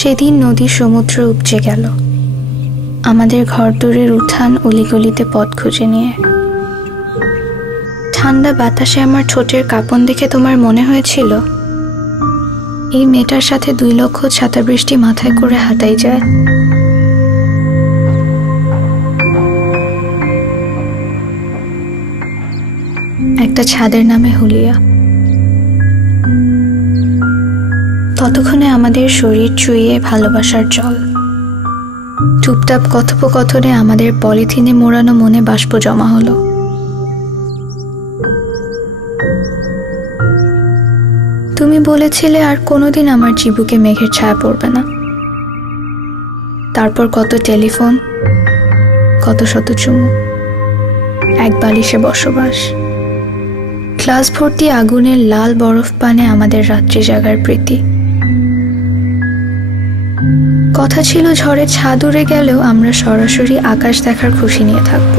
সেদিন নদী সমুদ্র উপচে গেল আমাদের ঘরদোরের উঠান অলিগলিতে পথ খুঁজে নিয়ে। ঠান্ডা বাতাসে আমার ঠোঁটের কাঁপন দেখে তোমার মনে হয়েছিল এই মেয়েটার সাথে 2 লক্ষ ছাতা বৃষ্টি মাথায় করে হাঁটাই যায়। একটা ছাদের নামে হুলিয়া। ততক্ষণে আমাদের শরীর চুইয়ে ভালোবাসার জল। টুপটাপ কথোপকথনে আমাদের পলিথিনে মোড়ানো মনে বাষ্প জমা হলো। তুমি বলেছিলে আর কোনোদিন আমার চিবুকে মেঘের ছায়া পড়বে না। তারপর কত টেলিফোন, কত শত চুমু, এক বালিশে বসবাস, ক্লাস ভর্তি আগুনের লাল বরফ পানে আমাদের রাত্রি জাগার প্রীতি। কথা ছিল ঝড়ে ছাদ উড়ে গেলেও আমরা সরাসরি আকাশ দেখার খুশি নিয়ে থাকব।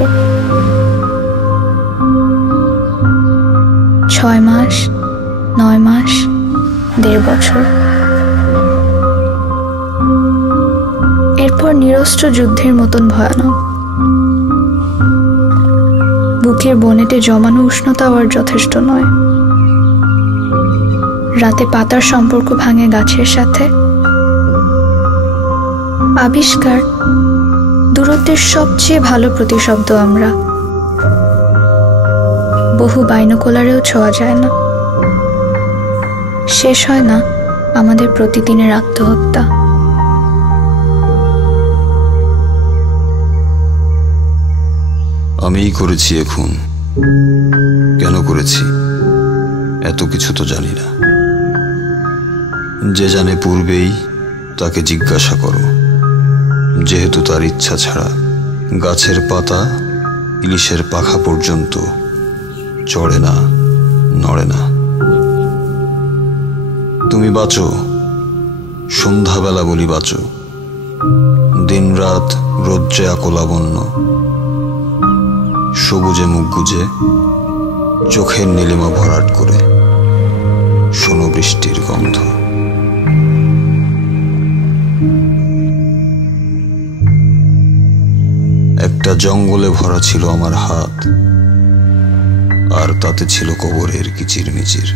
6 মাস, 9 মাস, 1.5 বছর। এরপর নিরস্ত্র যুদ্ধের মতন ভয়ানক। বুকের বনেটে জমানো উষ্ণতা আর যথেষ্ট নয়। রাতে পাতার সম্পর্ক ভাঙে গাছের সাথে। আবিষ্কার, দূরত্বের সবচেয়ে ভালো প্রতিশব্দ আমরা। বহু বাইনোকুলারেও ছোঁয়া যায় না। শেষ হয় না আমাদের প্রতিদিনের আত্মহত্যা। আমিই করেছি এখন। কেন করেছি এত কিছু তো জানি না। যে জানে পূর্বেই তাকে জিজ্ঞাসা করো। যেহেতু তার ইচ্ছা ছাড়া গাছের পাতা ইলিশের পাখা পর্যন্ত চড়ে না, নড়ে না। তুমি বাঁচো, সন্ধ্যাবেলা বলি বাঁচো। দিন রাত রৌদ্রে আকলাবন্য, সবুজে মুখ গুজে, চোখের নীলিমা ভরাট করে শোনো বৃষ্টির গন্ধ। একটা জঙ্গলে ভরা ছিল আমার হাত, আর তাতে ছিল কবরের কিচিরমিচির।